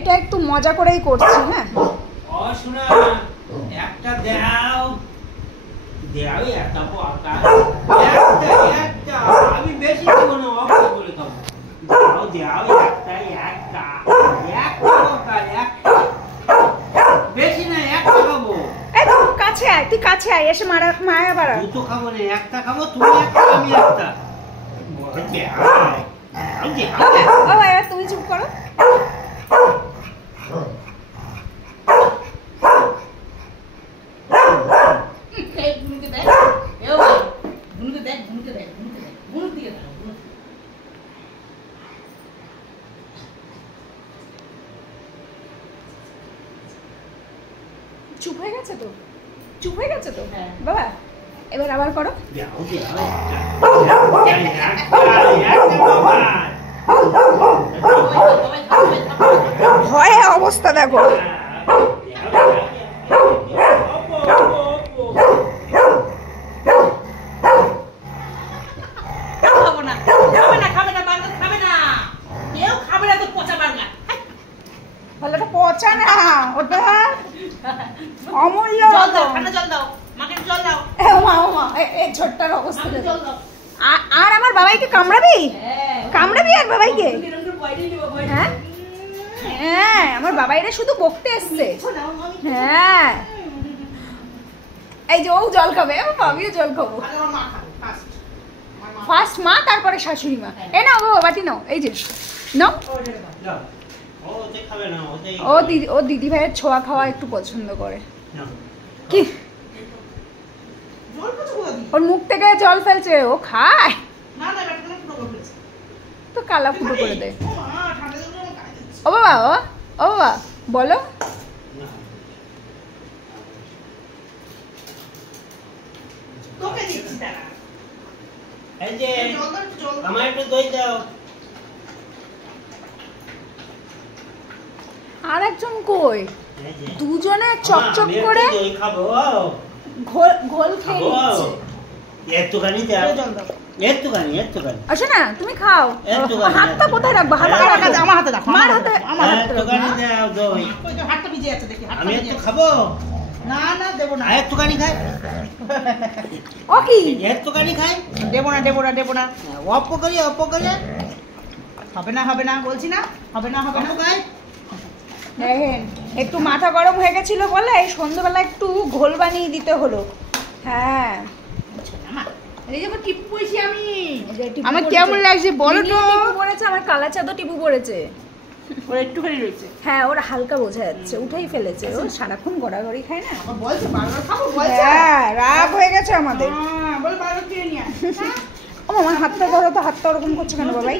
এটা একটু মজা করেই করছি। হ্যাঁ শোনা, একটা দাও দাও, একটা পোকা, একটা আমি বেশি খাবো না, অল্প করে খাবো। দাও দাও, একটা একটা পোকা, একটা বেশি না, একটা খাবো। এই তুই কাছে আয়, তুই কাছে আয়, এসে মায়া বাড়া। দুটো খাবো না, একটা খাবো, তুমি একটা আমি একটা। ও ভাই তুমি চুপ করো। চুপ হয়ে গেছে তো, চুপ হয়ে গেছে তো বাবা, এবার আবার করো। ভয়ে অবস্থা দেখো। পচা না ওটা অমূল্য। ছোট্টার অবস্থা আর আমার বাবাইকে কামড়াবি, কামড়াবি আর বাবাইকে। হ্যাঁ হ্যাঁ, আমার বাবাইরা শুধু বকতে এসছে। হ্যাঁ এই যে ও জল খাবে, আমিও জল খাবো। ফার্স্ট মা, তারপরে শাশুড়ি মা। এই নাও বাবা বাটি নাও, এই যে নাও। ও দিদি ভাইয়ের ছোঁয়া খাওয়া একটু পছন্দ করে। কি ওর মুখ থেকে জল ফেলছে, ও খায় তো কালা ফুটো করে দেয়। ও বাবা, ও বাবা বলো। আমার একটু দই দাও। আর একজন কই? দুজনে চকচক করে ঘোল খেয়ে নিচ্ছে। একটুখানি দাও, একটুখানি একটুখানি। আসো না তুমি খাও। হাতটা কোথায় রাখবো? আমার হাতে রাখো। আমার হাতে, আমার হাতে একটুখানি দাও দই। হাতটা ভিজে আছে দেখি। আমি একটু খাবো। না না দেব না, একটুখানি খাই। ও কি একটুখানি খাই? দেব না দেব না দেব না। অল্প করে, অল্প করে। হবে না হবে না বলছি না, হবে না হবে না। দেখেন একটু মাথা গরম হয়ে গেছিল বলে এই সন্ধ্যাবেলা একটু ঘোল বানিয়ে দিতে হলো। হ্যাঁ আমার কেমন লাগছে বলো তো? টিপু পড়েছে, আমার কালা চাদর টিপু পড়েছে। ওর একটুখানি রয়েছে। হ্যাঁ ওর হালকা বোঝা যাচ্ছে, উঠাই ফেলেছে। ও সারাক্ষণ গড়াগড়ি খায় না। বলছে বারবার খাবো বলছে। হ্যাঁ রাগ হয়ে গেছে আমাদের। বল বারবার কিনে নিয়ে আয়। ও আমার হাতটা ধরো তো, হাতটা ওরকম করছে কেন বাবাই?